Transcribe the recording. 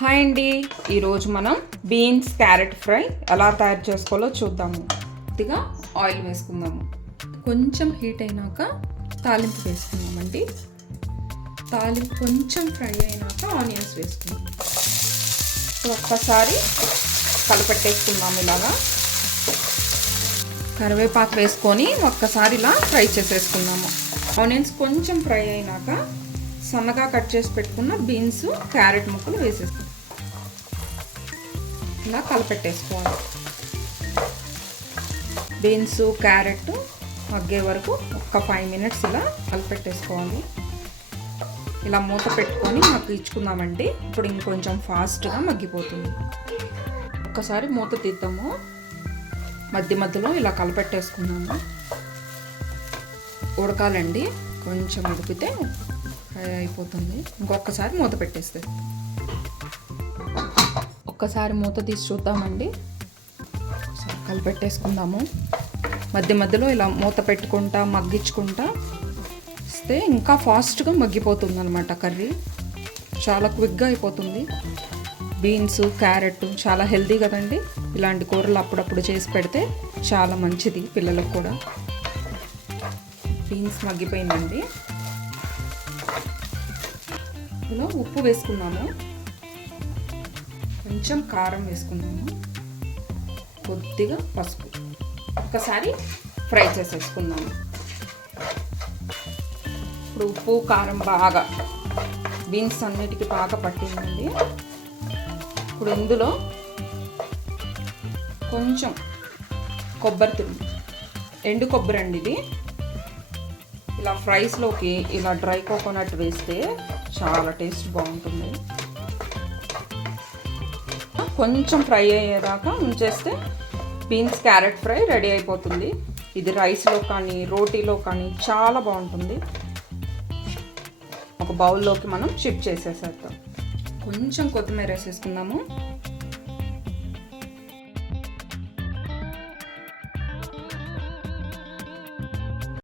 Hi అండి. ఈరోజు మనం బీన్స్ క్యారెట్ ఫ్రై ఎలా తయారు చేసుకోవాలో చూద్దాము. కొద్దిగా ఆయిల్ వేసుకుందాము. కొంచెం హీట్ అయినాక తాలింపు వేసుకుందామండి. తాలింపు కొంచెం ఫ్రై అయినాక ఆనియన్స్ వేసుకుందాం. ఒక్కసారి కలపెట్టేసుకుందాం ఇలాగా. కరివేపాకు వేసుకొని ఒక్కసారి ఇలా ఫ్రై చేసేసుకుందాము. ఆనియన్స్ కొంచెం ఫ్రై అయినాక సన్నగా కట్ చేసి పెట్టుకున్న బీన్స్ క్యారెట్ ముక్కలు వేసేస్తాం ఇలా కలపెట్టేసుకోవాలి. బీన్స్ క్యారెట్ మగ్గే వరకు ఒక ఫైవ్ మినిట్స్ ఇలా కలిపెట్టేసుకోవాలి. ఇలా మూత పెట్టుకొని మగ్గించుకుందామండి. ఇప్పుడు ఇంకొంచెం ఫాస్ట్గా మగ్గిపోతుంది. ఒక్కసారి మూత తీద్దాము. మధ్య మధ్యలో ఇలా కలపెట్టేసుకున్నాము ఉడకాలండి. కొంచెం ఉడికితే అయిపోతుంది. ఇంకొకసారి మూత పెట్టేస్తే. ఒక్కసారి మూత తీసి చూద్దామండి. కలిపెట్టేసుకుందాము. మధ్య మధ్యలో ఇలా మూత పెట్టుకుంటా మగ్గించుకుంటా ఇస్తే ఇంకా ఫాస్ట్గా మగ్గిపోతుంది అనమాట కర్రీ. చాలా క్విక్గా అయిపోతుంది. బీన్స్ క్యారెట్ చాలా హెల్తీ కదండి. ఇలాంటి కూరలు అప్పుడప్పుడు చేసి పెడితే చాలా మంచిది పిల్లలకు కూడా. బీన్స్ మగ్గిపోయిందండి. ఇలా ఉప్పు వేసుకున్నాము. కొంచెం కారం వేసుకున్నాము కొద్దిగా పసుపు. ఒక్కసారి ఫ్రై చేసేసుకున్నాము ఇప్పుడు ఉప్పు కారం బాగా బీన్స్ అన్నిటికీ బాగా పట్టిందండి. ఇప్పుడు ఇందులో కొంచెం కొబ్బరి తురుము. ఎండు కొబ్బరి అండి ఇది. ఇలా ఫ్రైస్లోకి ఇలా డ్రై కోకోనట్ వేస్తే చాలా టేస్ట్ బాగుంటుంది. కొంచెం ఫ్రై అయ్యేదాకా ఉంచేస్తే బీన్స్ క్యారెట్ ఫ్రై రెడీ అయిపోతుంది. ఇది రైస్లో కానీ రోటీలో కానీ చాలా బాగుంటుంది. ఒక బౌల్లోకి మనం షిఫ్ట్ చేసేసేద్దాం. కొంచెం కొత్తిమీర వేసేసుకుందాము.